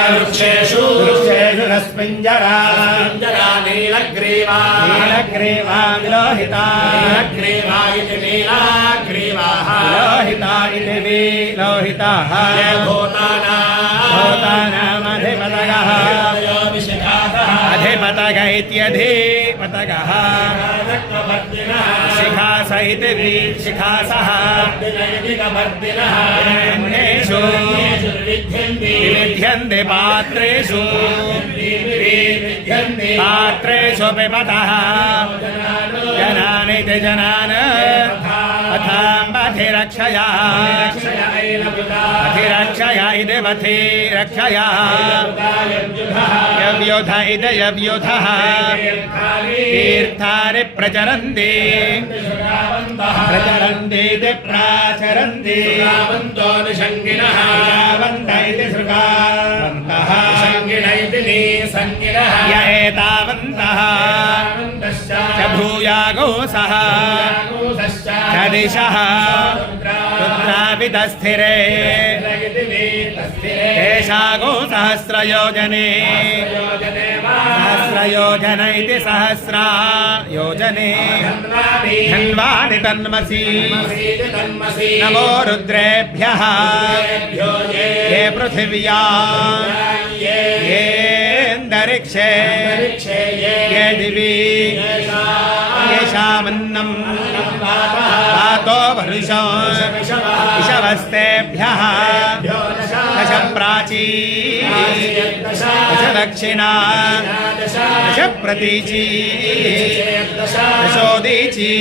वृक्षेषु रस्मिञ्जरा नीलग्रीवा विलोहिता इति नीलाग्रीवाः लोहिता इति विलोहिताः भूतानामधिपतगः अधिपतग इत्यधिपतगः शिखास इति शिखासः विविध्यन्ते पात्रेषु पिबतः जनानिति जनान् अथाम्बधिरक्षया अधिरक्षया इति वधिरक्षया यव्युध इति यव्युधः तीर्थानि प्रचरन्ति इति प्राचरन्ति इति सृगावन्तः य एतावन्तः च भूयागोसः च दिशः रुद्राविदस्थिरे तेषागो सहस्रयोजने सहस्रयोजन इति सहस्रा योजने धन्वानि तन्मसि नमो रुद्रेभ्यः ये पृथिव्या येऽन्तरिक्षे ये दिवि येषामन्नं वातो वरुषो इषवस्तेभ्यः दश प्राची दश दक्षिणा दश प्रतीची दशोदीची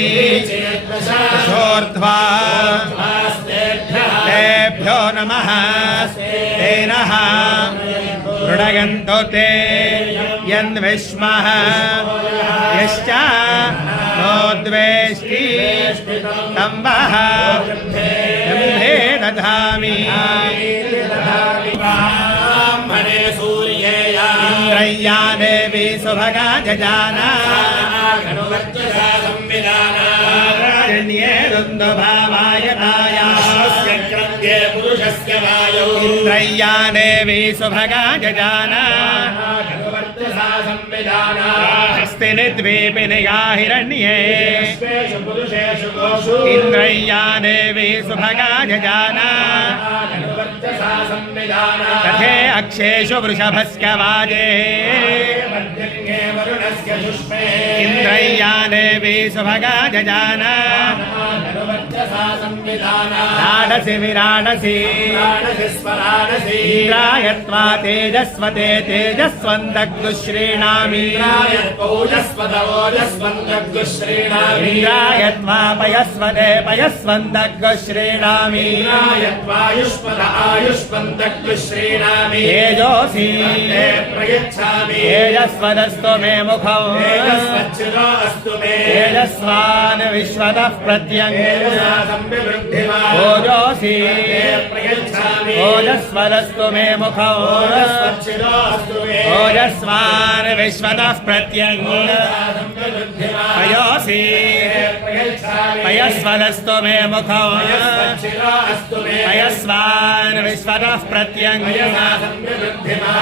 दशोर्ध्वा तेभ्यो नमः ते नः मृडयन्तो ते यन्विष्मः यश्च नोद्वेष्टि तं वः ब्रह्मे दधामि इन्द्रय्या देवी सुभगा जजाना राजन्ये दुन्दुभावायतायाः इन्द्रय्या देवी सुभगा जजाना हस्तिनि द्वीपिनि या हिरण्ये इन्द्रय्या देवी सुभगा जजाना तथे अक्षेषु वृषभस्य वाजे इन्द्रय्या देवी सुभगा जजाना राडसि विराडसि इन्द्रायत्वा तेजस्वते तेजस्वन्दग्धुश्रीणामि इन्द्रायत्वा पयस्वते पयस्वन्दग्धुश्रीणामि तेजोऽसि तेजस्वदस्तु मे मुखौ तेजस्वान् विश्वतः प्रत्यङ् ओजोऽसि ओजस्वदस्तु मे मुखौ ओजस्वान् विश्वतः प्रत्यङ् पयोऽसि पयस्वदस्तु मे मुखौ पयस्वान् विश्वतः प्रत्यङ्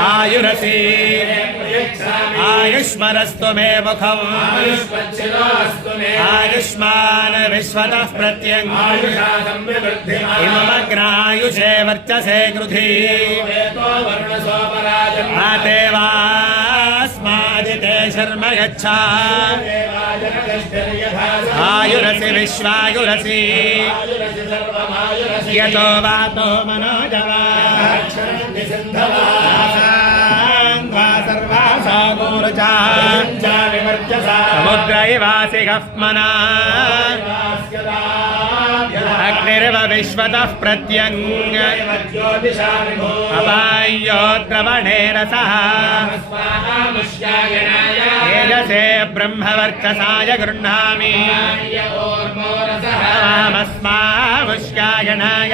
आयुरसि आयुष्मरस्तु मे मुखौ आयुष्मान् विश्वतः प्रत्यङ् इममग्नायुषे वर्चसे गृधी आतेवास्मादिते शर्म यच्छा आयुरसि विश्वायुरसि यतो वातो मनोजवा समुद्र इवासि गह्मना अग्निर्व विश्वतः प्रत्यङ् अपाय्यो द्रवणे रसः तेजसे ब्रह्मवर्चसाय गृह्णामि अहमस्मामुष्यायणाय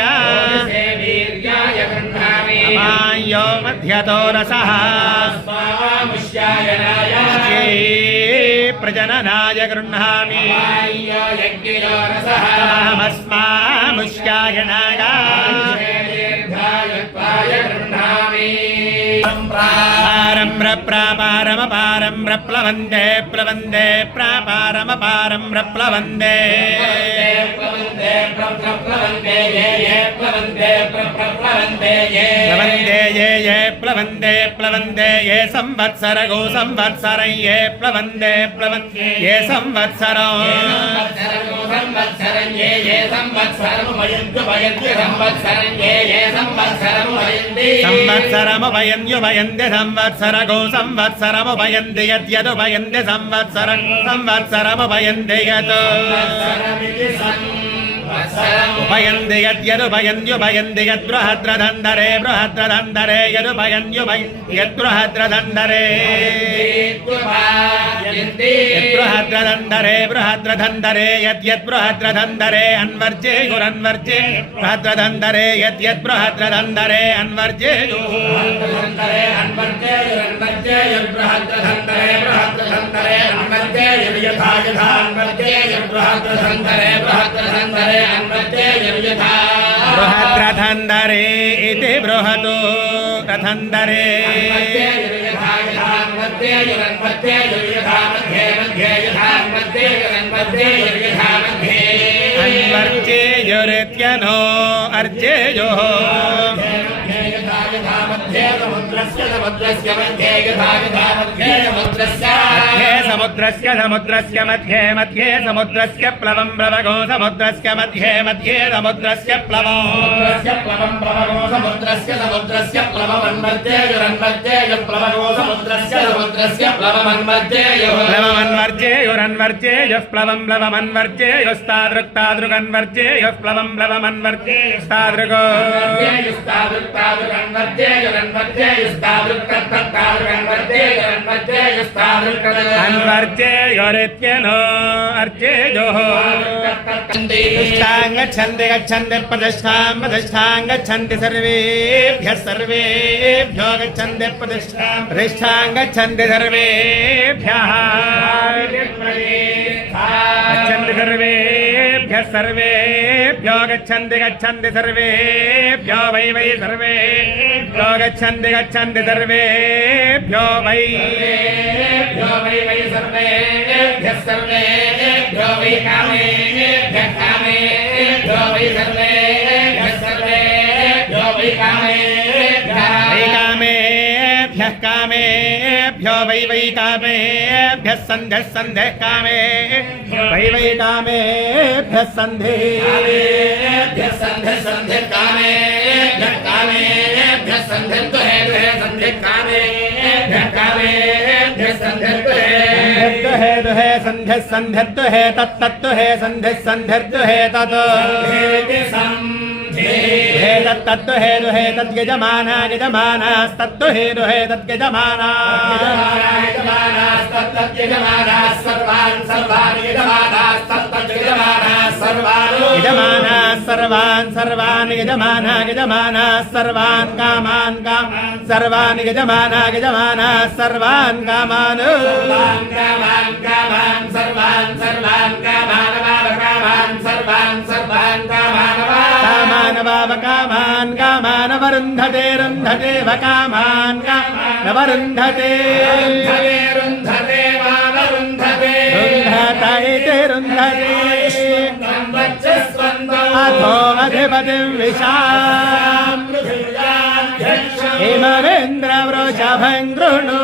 अपाय्यो मध्यतो रसः प्रजननाय गृह्णामि अहमस्मामुष्यायणाय पारं प्रप्रापारमपारं प्रप्लवन्दे प्लवन्दे प्रापारमपारं प्रप्लवन्दे प्लवन्दे ये प्लवन्दे प्लवन्दे ये संवत्सरगो संवत्सरं ये प्लवन्दे प्लवन्दे ये संवत्सरं ये संवत्सरमुपयन्ति संवत्सरगो संवत्सरमुपयन्ति यद्यदुपयन्ति संवत्सरमुपयन्ति यत् उपयन्ति यद्यदुपयन्त्युपयन्ति यद्बृहद्रधन्दरे बृहद्रधन्दरे यद्बृहद्रधन्दरे यद्बृहद्रधन्दरे बृहद्रधन्दरे यद्यद्बृहद्रधन्दरे अन्वर्जे गुरन्वर्जे बृहद्रधन्दरे यद्यद्बृहद्रधन्दरे अन्वर्जे बृहद्रथन्दरे इति बृहतो रथन्दरे अन्वर्जेयोरित्यनो अर्जेयोः समुद्रस्य मध्ये मध्ये समुद्रस्य प्लवं प्लवगो समुद्रस्य मध्ये मध्ये समुद्रस्य प्लवं समुद्रस्य प्लवमन्वर्जेयुरन्वर्जेय प्लवगो समुद्रस्य प्लवमन्वर्जेयुरन्वर्जेयुः प्लवं प्लवमन्वर्जेयुस्तादृक्तादृगन्वर्जेयुः प्लवं प्लवमन्वर्जेयुस्तादृगो अन्वर्जेयोरित्यनो अर्जेयोः गच्छन्ति गच्छन्ति प्रतिष्ठां प्रतिष्ठां गच्छन्ति सर्वेभ्यः सर्वेभ्यो गच्छन्ति प्रतिष्ठां गच्छन्ति सर्वेभ्यः गच्छन्ति सर्वेभ्यः सर्वेभ्यो गच्छन्ति गच्छन्ति सर्वेभ्यो वै वै सर्वेभ्यो गच्छन्ति गच्छन्ति सर्वेभ्यो वै वै सर्वेभ्यः सर्वेभ्यो वै कामेभ्यः कामेभ्यो वै सर्वेभ्यः सर्वेभ्यो वै कामेभ्यः कामेभ्यो वै वै कामेभ्यः सन्ध्यः सन्ध्यः कामे वै कामेभ्यः सन्ध्यः सन्ध्यः कामेभ्यः कामेभ्यः सन्ध्यः दुहे दुहे सन्ध्यः कामेभ्यः कामेभ्यः सन्ध्यः दुहे सन्ध्यः सन्ध्यः दुहे तत्तत्तुहे सन्ध्यः सन्ध्यः दुहे तत् हे तत्तत्तुहे दुहे तद्यजमाना यजमानास्तत्तुहे दुहे तद्यजमाना सर्वान् सर्वान् यजमानास्तत्तद्यजमानाः सर्वान् सर्वान् यजमानाः सर्वान् कामान् सर्वान् यजमानाः सर्वान् कामान् सर्वान् कामान् वरुन्धते रुन्धते वकामान् वरुन्धते रुन्धते अथो अधिपतिं विशाम् हिमवेन्द्र वृषभं गृणु